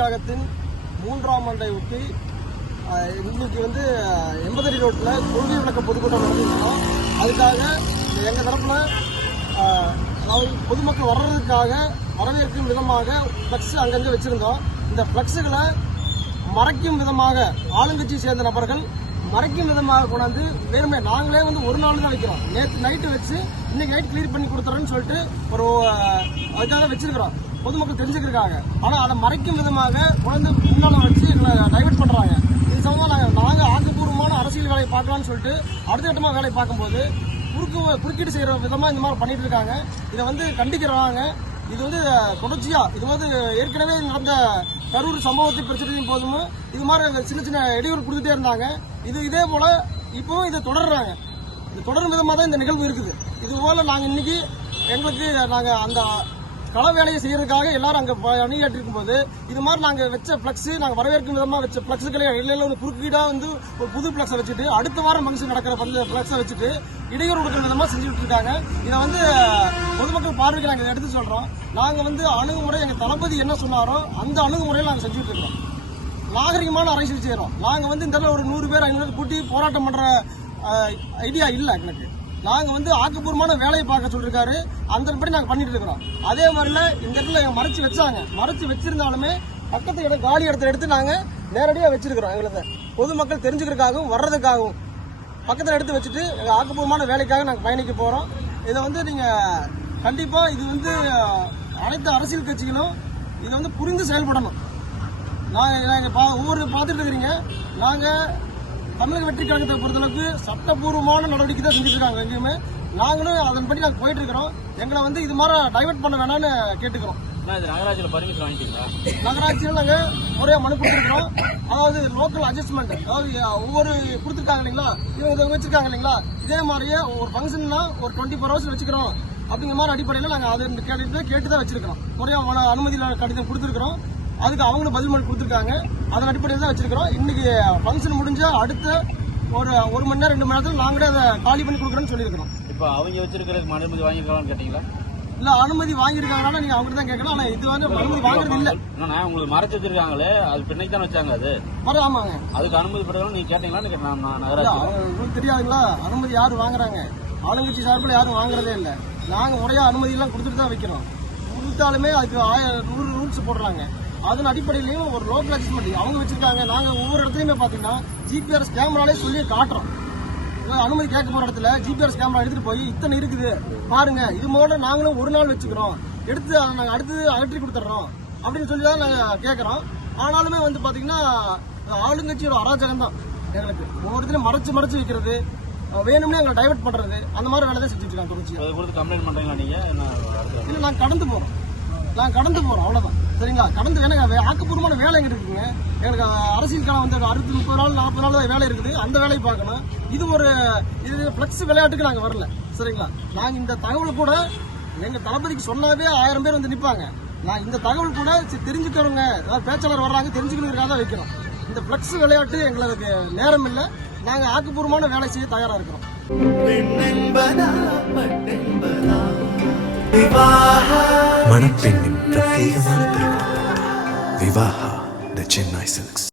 கழகத்தின் 3ஆம் ஆண்டை ஒட்டி இன்னைக்கு 80 அடி ரோட்டில் கொள்கை விளக்க பொதுக்கூட்டம் நடந்திருக்கோம். அதுக்காக எங்கள் தரப்பில் அதாவது பொதுமக்கள் வர்றதுக்காக வரவேற்கும் விதமாக ஃப்ளக்ஸ் அங்கங்கே வச்சுருந்தோம். இந்த ஃப்ளக்ஸுகளை மறைக்கும் விதமாக ஆளுங்கட்சியை சேர்ந்த நபர்கள் மறைக்கும் விதமாக கொண்டாந்து வேறுமே நாங்களே ஒரு நாள் தான் வைக்கிறோம். நேற்று நைட்டு வச்சு இன்னைக்கு நைட் கிளியர் பண்ணி கொடுத்துறோன்னு சொல்லிட்டு ஒரு அதுக்காக வச்சிருக்கிறோம் பொதுமக்கள் தெரிஞ்சுக்கிறதுக்காக. ஆனால் அதை மறைக்கும் விதமாக கொண்டாந்து முன்னால வச்சு எங்களை டைவெர்ட் பண்ணுறாங்க. இது சம்பந்தமாக நாங்கள் ஆக்கப்பூர்வமான அரசியல் வேலையை பார்க்கலாம்னு சொல்லிட்டு அடுத்த கட்டமாக வேலையை பார்க்கும்போது குறுக்கீடு செய்கிற விதமாக இந்த மாதிரி பண்ணிட்டு இருக்காங்க. இதை கண்டிக்கிறாங்க. இது தொடர்ச்சியா இது ஏற்கனவே நடந்த கரூர் சம்பவத்தை பிரச்சனையும் போதும் இது மாதிரி சின்ன சின்ன இடையூறு கொடுத்துட்டே இருந்தாங்க. இதே போல இப்பவும் இதை தொடர்றாங்க. இது தொடரும் விதமாக தான் இந்த நிகழ்வு இருக்குது. இது போல நாங்கள் இன்னைக்கு நாங்கள் அந்த கள வேலையை செய்யறதுக்காக எல்லாரும் அங்கே அணியாற்றிருக்கும் போது இது மாதிரி நாங்கள் வச்ச ஃபிளக்ஸ் நாங்கள் வரவேற்கும் விதமாக வச்ச ஃபிளக்ஸுகளை இடையில குறுக்கீடா ஒரு புது ஃபிளக்ஸை வச்சுட்டு அடுத்த வாரம் ஃபங்க்ஷன் நடக்கிற ஃபிளக்ஸை வச்சுட்டு இடையூறு கொடுக்குற விதமாக செஞ்சுட்டு இருக்காங்க. இதை பொதுமக்கள் பார்வைக்கு நாங்கள் எடுத்து சொல்றோம். நாங்கள் அணுகுமுறை எங்கள் தளபதி என்ன சொன்னாரோ அந்த அணுகுமுறையில் நாங்கள் செஞ்சுட்டு இருக்கோம். நாகரிகமான அரசியல் செய்யறோம். நாங்கள் இந்த ஒரு 100 பேர் 500 பேர் கூட்டி போராட்டம் பண்ற ஐடியா இல்லை எங்களுக்கு. நாங்கள் ஆக்கப்பூர்வமான வேலையை பார்க்க சொல்லிருக்காரு. அந்தபடி நாங்கள் பண்ணிட்டு இருக்கிறோம். அதே மாதிரில இந்த இடத்துல மறைச்சு வச்சாங்க. மறைச்சு வச்சிருந்தாலுமே பக்கத்து இடம் காலி இடத்துல எடுத்து நாங்கள் நேரடியாக வச்சிருக்கிறோம். எங்களுக்கு பொதுமக்கள் தெரிஞ்சுக்கிறதுக்காகவும் வர்றதுக்காகவும் பக்கத்தில் எடுத்து வச்சுட்டு எங்கள் ஆக்கப்பூர்வமான வேலைக்காக நாங்கள் பயணிக்க போகிறோம். இதை நீங்கள் கண்டிப்பாக இது அனைத்து அரசியல் கட்சிகளும் இதை புரிந்து செயல்படணும். நாங்கள் ஒவ்வொரு பார்த்துட்டு இருக்கிறீங்க. நாங்கள் தமிழக வெற்றி கழகத்தை பொறுத்தளவுக்கு சட்டப்பூர்வமான நடவடிக்கை தான் செஞ்சுட்டு இருக்காங்க எங்கேயுமே. நாங்களும் அதன்படி நாங்கள் போயிட்டு இருக்கிறோம். எங்களை இது மாதிரி டைவெர்ட் பண்ண வேணாம்னு கேட்டுக்கிறோம். நகராட்சியில் பர்மிஷன் வாங்கிட்டீங்களா? நகராட்சியில் நாங்கள் முறையாக மனு கொடுத்துருக்கிறோம். அதாவது லோக்கல் அட்ஜஸ்ட்மெண்ட் அதாவது ஒவ்வொரு கொடுத்துருக்காங்க இல்லைங்களா, இவங்க வச்சிருக்காங்க இல்லைங்களா, இதே மாதிரியே ஒரு ஃபங்க்ஷன்னா ஒரு 24 hours வச்சுக்கிறோம் அப்படிங்கிற மாதிரி அடிப்படையில் நாங்கள் அதை கேட்டு தான் வச்சிருக்கிறோம். முறையாக அனுமதி கடிதம் கொடுத்துருக்கிறோம். அதுக்கு அவங்களும் பதில் மனு கொடுத்துருக்காங்க. அதன் அடிப்படையில் தான் வச்சிருக்கிறோம். இன்னைக்கு ஃபங்க்ஷன் முடிஞ்ச அடுத்த ஒரு மணி நேரம் 2 மணி நேரத்தில் நாங்களே அதை காலி பண்ணி கொடுக்குறோன்னு சொல்லியிருக்கிறோம். இப்போ அவங்க வச்சிருக்கிறதுக்கு அனுமதி வாங்கிருக்காங்கன்னு கேட்டீங்களா? இல்ல, அனுமதி வாங்கியிருக்காங்கன்னா நீங்க அவங்க தான் கேட்கணும். ஆனா இது அனுமதி வாங்குறது இல்ல. உங்களுக்கு மறைச்சு வச்சிருக்காங்களே, அது பின்னைக்கு தான் வச்சாங்க. அது ஆமாங்க. அதுக்கு அனுமதி பெறணும் நீங்க கேட்டீங்களான்னு கேட்டேன். உங்களுக்கு தெரியாதுங்களா? அனுமதி யாரும் வாங்குறாங்க? ஆளுங்கட்சி சார்பில் யாரும் வாங்குறதே இல்லை. நாங்க முறையா அனுமதி எல்லாம் கொடுத்துட்டு தான் வைக்கிறோம். கொடுத்தாலுமே அதுக்கு 100 ரூல்ஸ் போடுறாங்க. அதன் அடிப்படையிலையும் ஒரு லோக்கல் அட்ஜஸ்ட்மெண்ட் அவங்க வச்சிருக்காங்க. நாங்க ஒவ்வொரு இடத்துலயுமே பாத்தீங்கன்னா ஜிபிஆர்எஸ் கேமராலே சொல்லி காட்டுறோம். அனுமதி கேட்க போற இடத்துல ஜிபிஆர்எஸ் கேமரா எடுத்துட்டு போய் இத்தனை இருக்குது பாருங்க, இது மூட நாங்களும் ஒரு நாள் வச்சுக்கிறோம், எடுத்து அதை நாங்கள் அடுத்து அகற்றி கொடுத்துட்றோம் அப்படின்னு சொல்லி தான் நாங்கள் கேட்குறோம். ஆனாலுமே பாத்தீங்கன்னா ஆளுங்கட்சியோட அராஜகம் தான். எங்களுக்கு ஒவ்வொரு இடத்துலையும் மறைச்சு வைக்கிறது, வேணும்னே எங்களை டைவெர்ட் பண்றது, அந்த மாதிரி வேலை தான் செஞ்சுட்டு இருக்காங்க. தொடர்ச்சி கம்ப்ளைண்ட் பண்றீங்களா நீங்க? இல்லை, நாங்கள் கடந்து போறோம் அவ்வளவுதான். சரிங்களா? கடந்து ஆக்கப்பூர்வமான வேலை எங்கிட்ட இருக்குங்க. எங்களுக்கு அரசியல் காலம் 60-30 நாள் 40 நாள் வேலை இருக்குது. அந்த வேலையை பார்க்கணும். இது பிளக்ஸ் விளையாட்டுக்கு நாங்கள் வரல. சரிங்களா? நாங்கள் இந்த தகவல் கூட எங்க தளபதிக்கு சொன்னாவே 1000 பேர் நிற்பாங்க. நான் இந்த தகவல் கூட தெரிஞ்சுக்கிறவங்க, அதாவது பேச்சாளர் வர்றாங்க தெரிஞ்சுக்கிறதுக்காக தான் வைக்கிறோம். இந்த பிளக்ஸ் விளையாட்டு எங்களுக்கு நேரம் இல்லை. நாங்கள் ஆக்கப்பூர்வமான வேலை செய்ய தயாரா இருக்கிறோம். மணப்பெண்ணின் பிரத்யேகமான திருமணம் விவாஹா தி சென்னை சில்க்ஸ்.